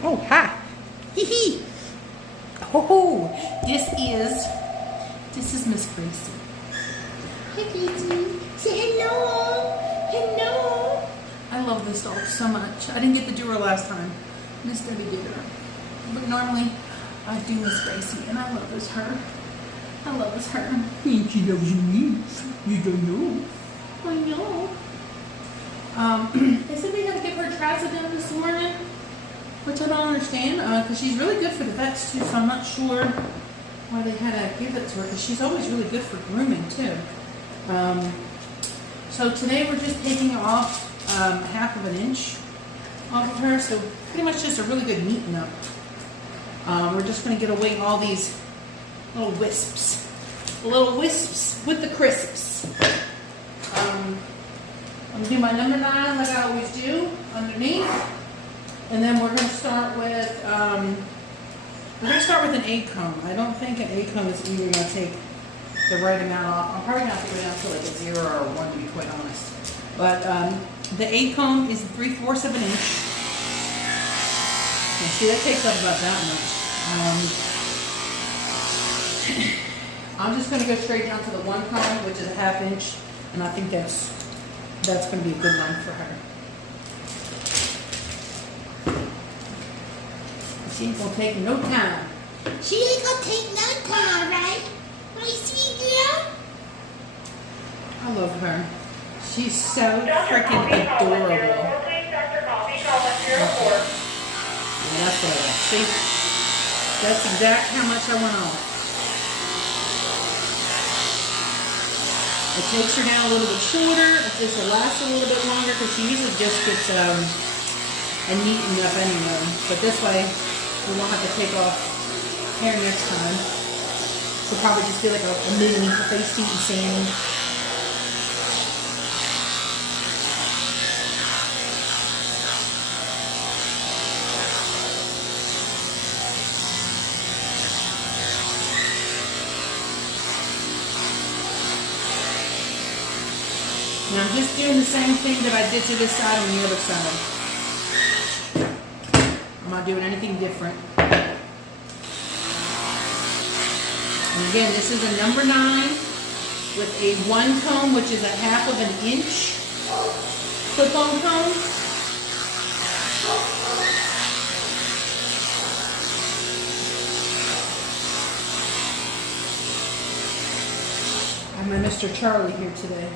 Oh, hi. Hee hee. Oh, this is Miss Gracie. Hi, Gracie. Say hello. Hello. I love this dog so much. I didn't get to do her last time. Miss Debbie did her. But normally, I do Miss Gracie, and I love this her. I love this her. And she loves me. You don't know. I know. They said we had to give her trazodone this morning, which I don't understand, because she's really good for the vets too, so I'm not sure why they had to give it to her, because she's always really good for grooming too. So today we're just taking off 1/2 inch off of her, so pretty much just a really good neaten up. We're just going to get away all these little wisps with the crisps. I'm going to do my number 9 like I always do underneath, and then we're going to start with an 8 comb. I don't think an 8 comb is even going to take the right amount off. I'm probably going to have to go down to like a 0 or a 1 to be quite honest. But the 8 comb is 3/4 of an inch. And see, that takes up about that much. I'm just going to go straight down to the 1 comb, which is a 1/2 inch, and I think that's going to be a good length for her. She ain't going to take no time. She ain't gonna take no time, right? My sweet girl. I love her. She's so freaking adorable. Yeah, that's what I like. See? That's exactly how much I want off. It takes her down a little bit shorter. It just lasts a little bit longer because she usually just gets a neatened up anyway. But this way, we won't have to take off hair next time. She'll probably just be like a mini face feet and sand. Now I'm just doing the same thing that I did to this side on the other side. I'm not doing anything different. And again, this is a number 9 with a 1 comb, which is a 1/2 inch clip-on comb. I have my Mr. Charlie here today.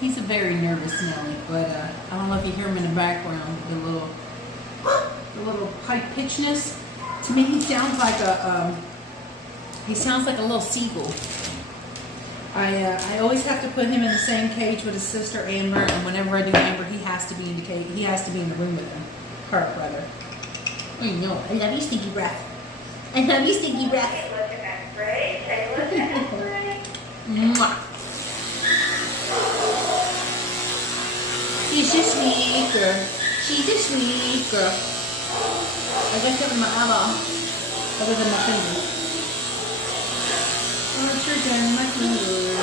He's a very nervous Nelly, but I don't know if you hear him in the background, the little high pitchness. To me, he sounds like a little seagull. I always have to put him in the same cage with his sister Amber, and whenever I do Amber, he has to be in the cage. He has to be in the room with him. Her brother. I know. I love you, stinky breath. I love you, stinky breath. Mwah. She's a sweet girl. She's a sweet girl. I got that with my eyeball. Other than my fingers. Orchard and my fingers.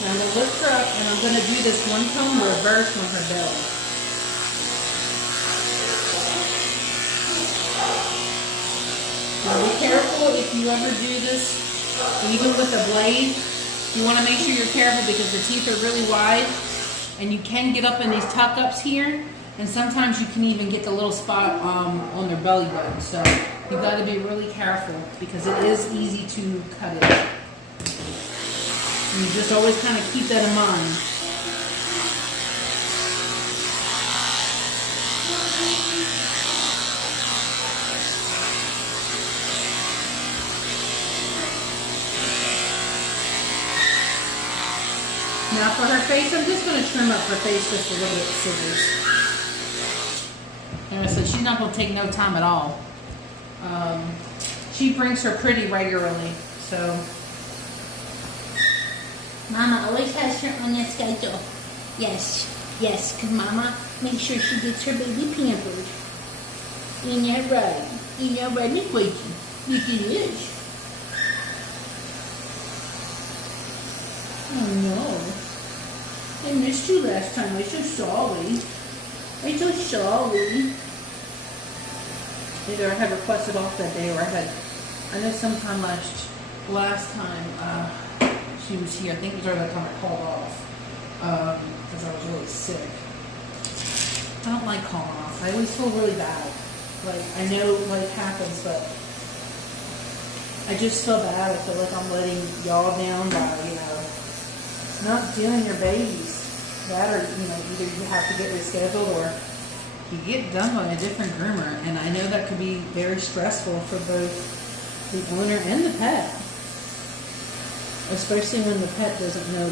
Now I'm going to lift her up and I'm going to do this 1 comb reverse on her belly. Now be careful if you ever do this, even with a blade. You want to make sure you're careful because the teeth are really wide and you can get up in these tuck-ups here, and sometimes you can even get the little spot on their belly button. So you've got to be really careful because it is easy to cut it. And you just always kind of keep that in mind. Now for her face, I'm just going to trim up her face just a little bit with scissors. And I said she's not going to take no time at all. She brings her pretty regularly, so Mama always has her on that schedule. Yes, yes, because Mama makes sure she gets her baby pampered. Ain't that right? Ain't that right, Miss Gracie? Yes, it is. Oh no. I missed you last time. I'm so sorry. I'm so sorry. Either I had requested off that day or I know sometime last time she was here. I think it was around that time I called off because I was really sick. I don't like calling off. I always feel really bad. Like, I know life happens, but I just feel bad. I feel like I'm letting y'all down by, not doing your babies. That or, either you have to get rescheduled or you get done by a different groomer. And I know that could be very stressful for both the owner and the pet. Especially when the pet doesn't know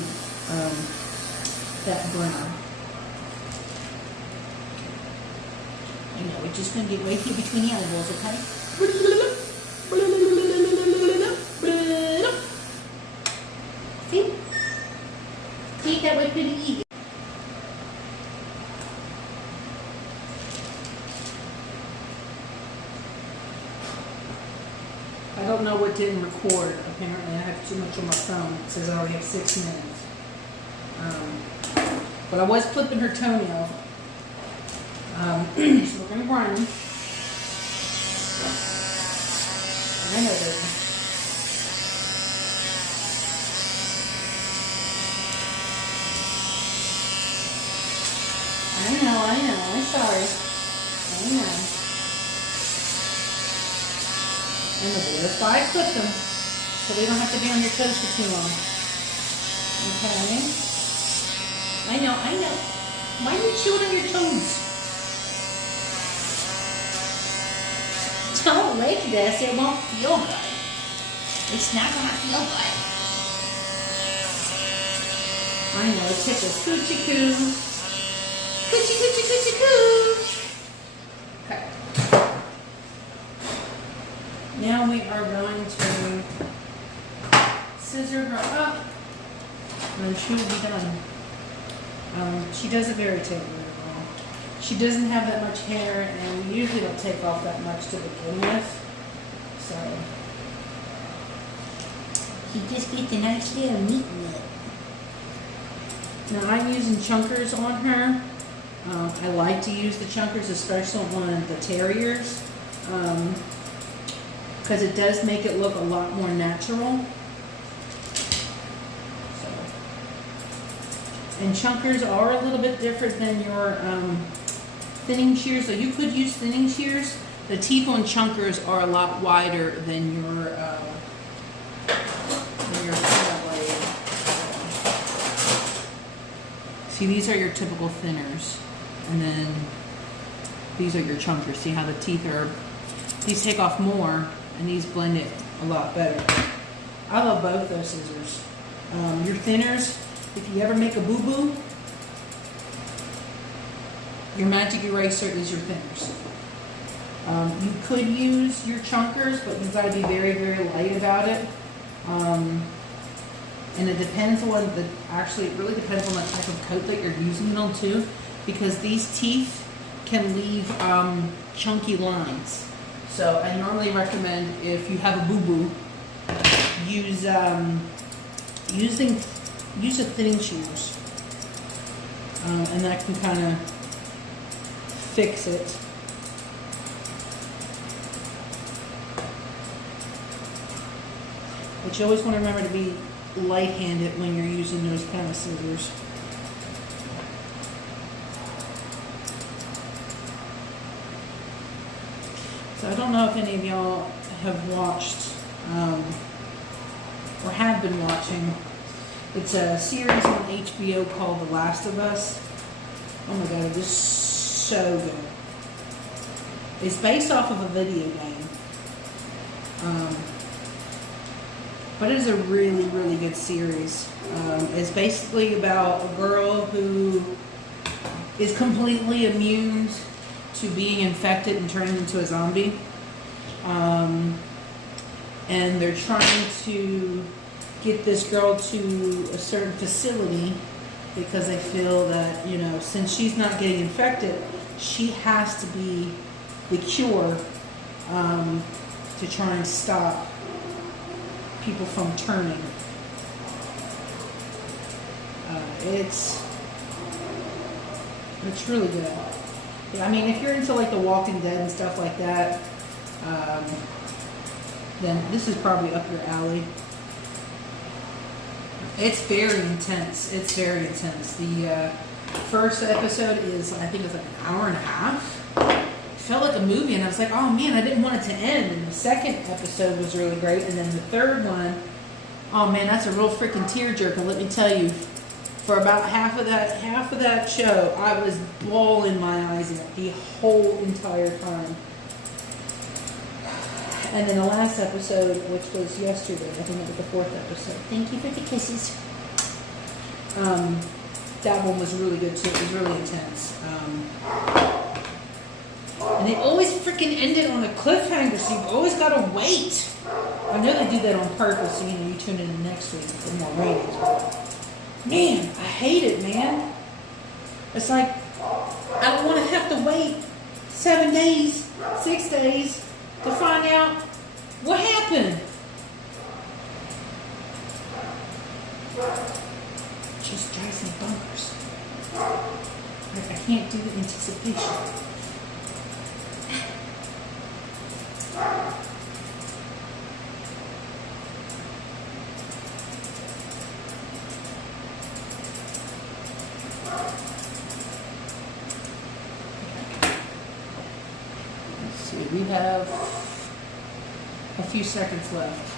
that groomer. I know, we're just going to get right here between the eyeballs, okay? See? See, that way pretty easy. I don't know what didn't record. Apparently I have too much on my phone. It says I already have 6 minutes. But I was clipping her toenail. So we're going to grind them. I know, baby. I know. I'm sorry. I know. And that's why I clip them. So they don't have to be on your toes for too long. Okay? I know. Why are you chewing on your toes? Don't like this, it won't feel good. It's not gonna feel good. I know, it's hit the coochie coo. Coochie coochie coochie cooch. Okay. Now we are going to scissor her up and she will be done. She does it very terribly. She doesn't have that much hair, and we usually don't take off that much to begin with. So, she just gets a nice hair neat with it. Now, I'm using chunkers on her. I like to use the chunkers, especially on the terriers, because it does make it look a lot more natural. So, and chunkers are a little bit different than your thinning shears. So you could use thinning shears. The teeth on chunkers are a lot wider than your thinner blade. See, these are your typical thinners, and then these are your chunkers. See how the teeth are? These take off more, and these blend it a lot better. I love both those scissors. Your thinners, if you ever make a boo-boo, your magic eraser is your thinners. You could use your chunkers, but you've got to be very, very light about it. And it depends on it really depends on the type of coat that you're using it on too, because these teeth can leave chunky lines. So I normally recommend, if you have a boo-boo, use the thinning shears, and that can kind of fix it. But you always want to remember to be light-handed when you're using those kind of scissors. So I don't know if any of y'all have watched or have been watching. It's a series on HBO called The Last of Us. Oh my god, it is so good. It's based off of a video game. But it is a really, really good series. It's basically about a girl who is completely immune to being infected and turned into a zombie. And they're trying to get this girl to a certain facility because they feel that, you know, since she's not getting infected, she has to be the cure to try and stop people from turning. It's really good. Yeah, I mean, if you're into like The Walking Dead and stuff like that, then this is probably up your alley. It's very intense. It's very intense. The first episode is, I think it's like an hour and a half. It felt like a movie, and I was like, oh man, I didn't want it to end. And the second episode was really great, and then the third one, oh man, that's a real freaking tearjerker. Let me tell you, for about half of that show, I was bawling my eyes out the whole entire time. And then the last episode, which was yesterday, I think it was the fourth episode. Thank you for the kisses. That one was really good too. It was really intense. And they always freaking ended on a cliffhanger, so you've always got to wait. I know they do that on purpose, so you know you tune in next week for more ratings. But man, I hate it, man. It's like I don't want to have to wait 7 days, 6 days to find out what happened. Just drives me bonkers. I can't do the anticipation. Let's see, we have a few seconds left.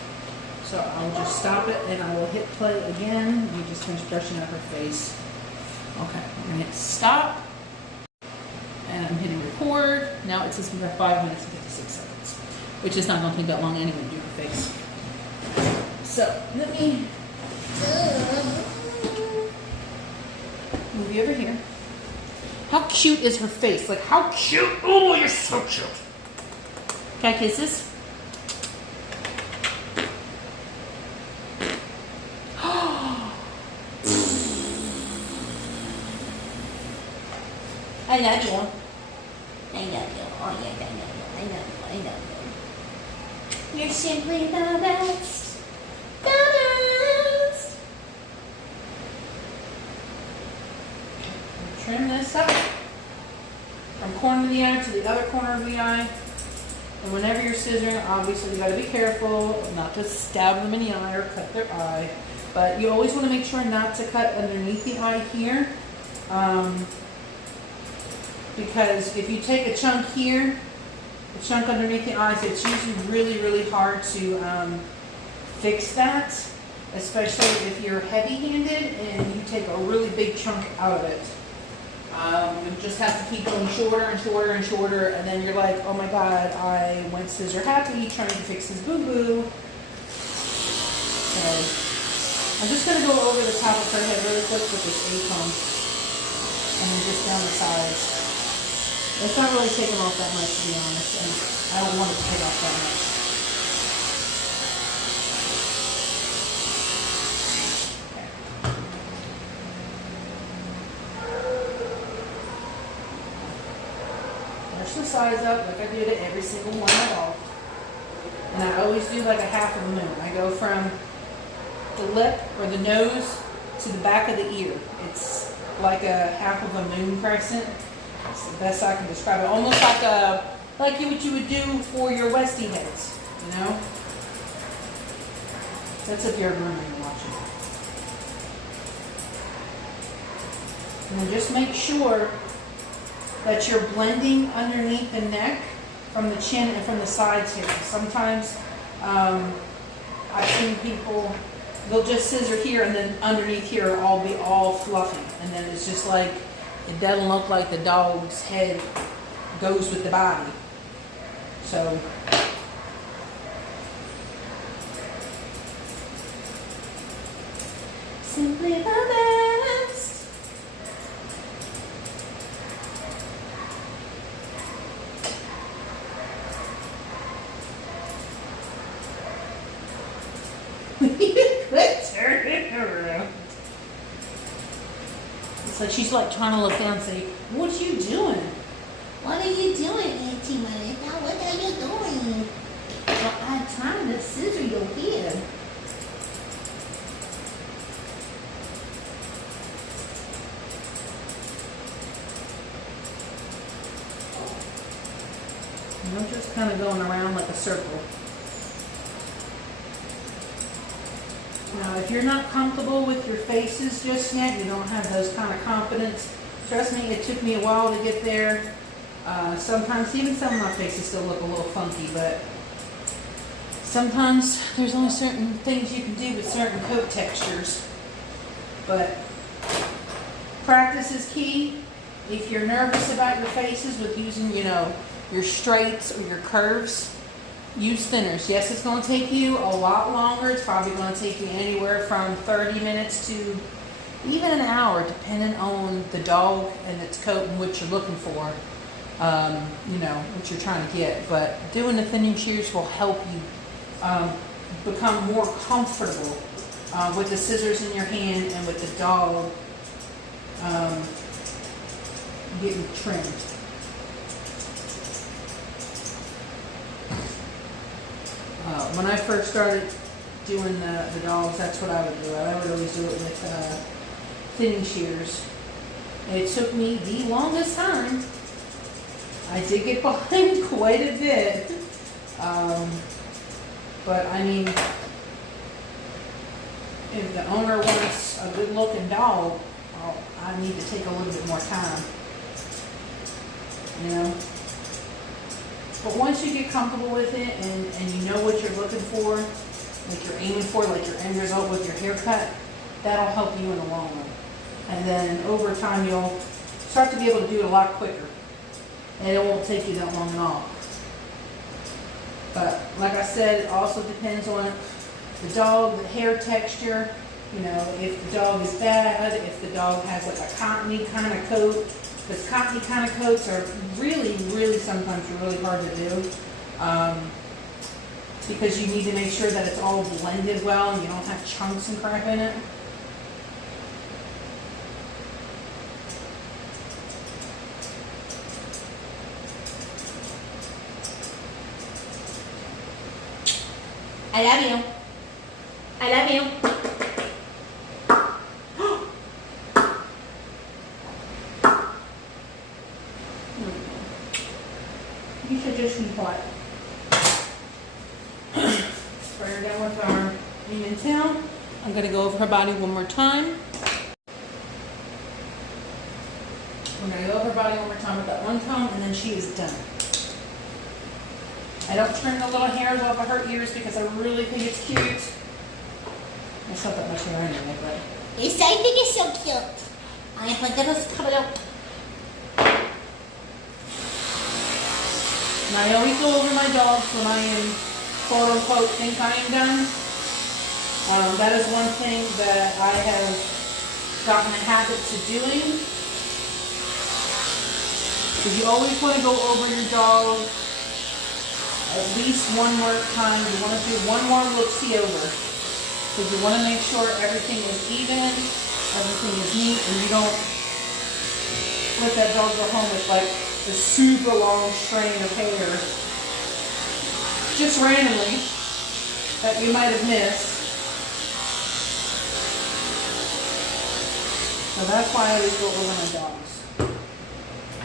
So I'll just stop it and I will hit play again. We just finished brushing up her face. Okay, we're gonna hit stop. And I'm hitting record. Now it says we have 5 minutes and 56 seconds, which is not gonna take that long anyway to do her face. So let me move you over here. How cute is her face? Like how cute? Oh, you're so cute. Can I kiss this? I love you. I love you. Oh yeah, I love you. I love you. I love you. You're simply the best. The best. Trim this up from corner of the eye to the other corner of the eye. And whenever you're scissoring, obviously you got to be careful not to stab them in the eye or cut their eye. But you always want to make sure not to cut underneath the eye here. Because if you take a chunk here, a chunk underneath the eyes, it's usually really, really hard to fix that, especially if you're heavy-handed and you take a really big chunk out of it. You just have to keep going shorter and shorter and shorter, and then you're like, oh my god, I went scissor happy trying to fix this boo-boo. So I'm just going to go over the top of her head really quick with this A-comb, and then just down the sides. It's not really taking off that much, to be honest, and I don't want it to take off that much. Okay. Brush the sides up like I do to every single one at all. And I always do like a half of a moon. I go from the lip or the nose to the back of the ear. It's like a half of a moon crescent. It's the best I can describe it. Almost like what you would do for your Westie heads, you know? That's if you're a groomer and watching. And then just make sure that you're blending underneath the neck from the chin and from the sides here. Sometimes I've seen people, they'll just scissor here and then underneath here will be all fluffy. And then it's just like, it doesn't look like the dog's head goes with the body. So, simply the best. Good It's like she's like trying to look down and say, what are you doing? What are you doing, Auntie Monica? What are you doing? Well, I'm trying to scissor your hair. And I'm just kind of going around like a circle. Now, if you're not comfortable with your faces just yet, you don't have those kind of confidence, trust me, it took me a while to get there. Sometimes even some of my faces still look a little funky, but sometimes there's only certain things you can do with certain coat textures. But practice is key. If you're nervous about your faces with using, you know, your straights or your curves, use thinners. Yes, it's going to take you a lot longer. It's probably going to take you anywhere from 30 minutes to even an hour, depending on the dog and its coat and what you're looking for, you know, what you're trying to get. But doing the thinning shears will help you become more comfortable with the scissors in your hand and with the dog getting trimmed. When I first started doing the dogs, that's what I would do. I would always do it with thinning shears. It took me the longest time. I did get behind quite a bit. But I mean, if the owner wants a good looking dog, well, I need to take a little bit more time. You know? But once you get comfortable with it and you know what you're looking for, like you're aiming for, like your end result with your haircut, that'll help you in the long run. And then over time, you'll start to be able to do it a lot quicker. And it won't take you that long at all. But like I said, it also depends on the dog, the hair texture. You know, if the dog is bad, if the dog has like a cottony kind of coat. Because cottony kind of coats are really, really sometimes really hard to do. Because you need to make sure that it's all blended well and you don't have chunks and crap in it. I love you. I love you. You should just be quiet. Spray her down with our Demon Tail. I'm going to go over her body one more time. We're going to go over her body one more time with that one comb, and then she is done. I don't trim the little hairs off of her ears because I really think it's cute. There's not that much hair anyway, but... Yes, I think it's so cute. I put this covered up. And I always go over my dogs when I am, quote unquote, think I am done. That is one thing that I have gotten a habit to doing. So you always want to go over your dog at least one more time. You want to do one more look-see over. Because you want to make sure everything is even, everything is neat, and you don't let that dog go home with like a super long strain of hair just randomly that you might have missed. So that's why I always go over my dogs.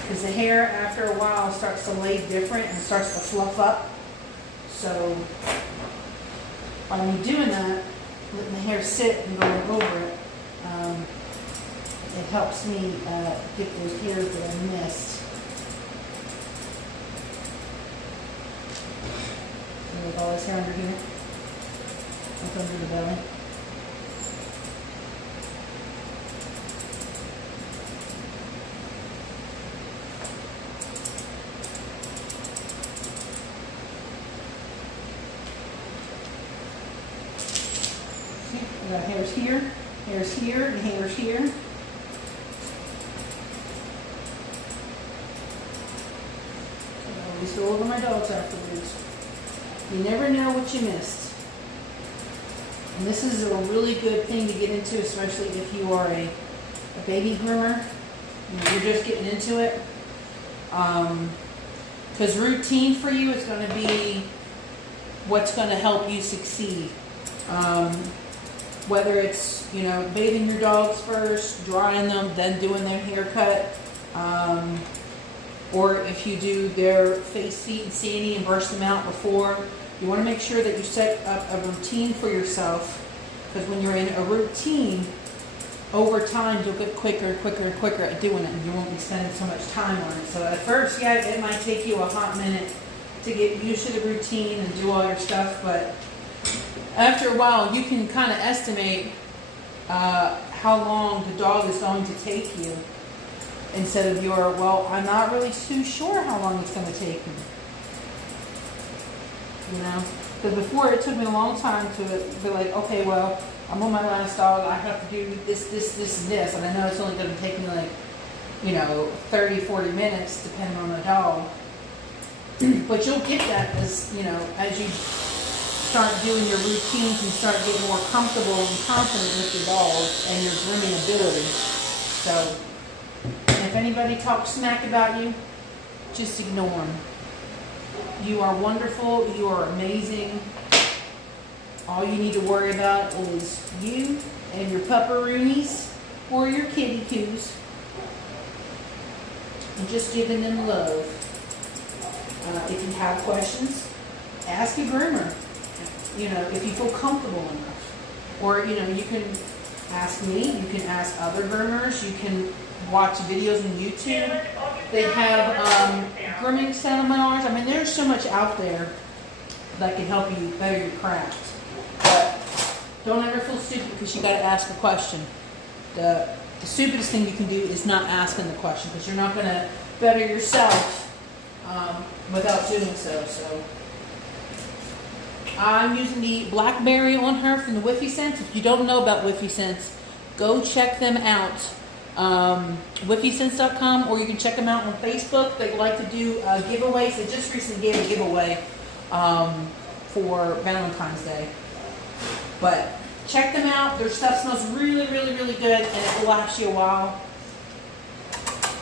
Because the hair after a while starts to lay different and starts to fluff up. So while you're doing that, letting the hair sit and going over it, it helps me get those hairs that I missed. With all this hair under here, up under the belly. See, we got hairs here, and hairs here. So I always go over my dogs afterwards. You never know what you missed. And this is a really good thing to get into, especially if you are a a baby groomer, you're just getting into it. Because routine for you is going to be what's going to help you succeed. Whether it's, you know, bathing your dogs first, drying them, then doing their haircut, or if you do their face, feet, and sandy and brush them out before, you want to make sure that you set up a routine for yourself, because when you're in a routine, over time you'll get quicker and quicker and quicker at doing it, and you won't be spending so much time on it. So at first, yeah, it might take you a hot minute to get used to the routine and do all your stuff, but after a while, you can kind of estimate how long the dog is going to take you, instead of your, well, I'm not really too sure how long it's going to take me. You know? Because before, it took me a long time to be like, okay, well, I'm on my last dog, I have to do this, this, this, and this, and I know it's only going to take me like, you know, 30, 40 minutes, depending on the dog. But you'll get that as, you know, as you start doing your routines and start getting more comfortable and confident with your dog and your grooming ability. So, if anybody talks smack about you, just ignore them. You are wonderful. You are amazing. All you need to worry about is you and your pupperoonies or your kitty coos, and just giving them love. If you have questions, ask a groomer. You know, if you feel comfortable enough. Or, you know, you can ask me, you can ask other groomers, you can watch videos on YouTube. They have grooming seminars. I mean, there's so much out there that can help you better your craft. But don't ever feel stupid because you got to ask a question. The stupidest thing you can do is not asking the question, because you're not going to better yourself without doing so. So I'm using the Blackberry on her from the Whiffy Sense. If you don't know about Whiffy Sense, go check them out. WhiffySense.com, or you can check them out on Facebook. They like to do giveaways. They just recently gave a giveaway for Valentine's Day. But check them out. Their stuff smells really, really, really good, and it will last you a while.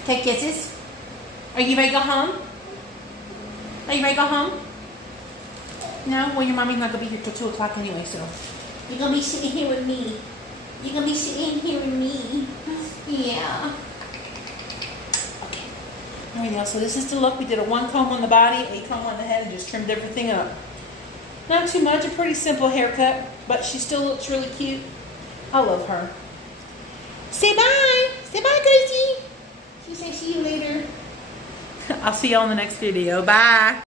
Take kisses. Are you ready to go home? Are you ready to go home? No? Well, your mommy's not going to be here till 2 o'clock anyway, so. You're going to be sitting here with me. You're going to be sitting here with me. Yeah. Okay. Alright, y'all, so this is the look. We did a 1 comb on the body, 8 comb on the head, and just trimmed everything up. Not too much, a pretty simple haircut, but she still looks really cute. I love her. Say bye. Say bye, Gracie. She said see you later. I'll see you on the next video. Bye.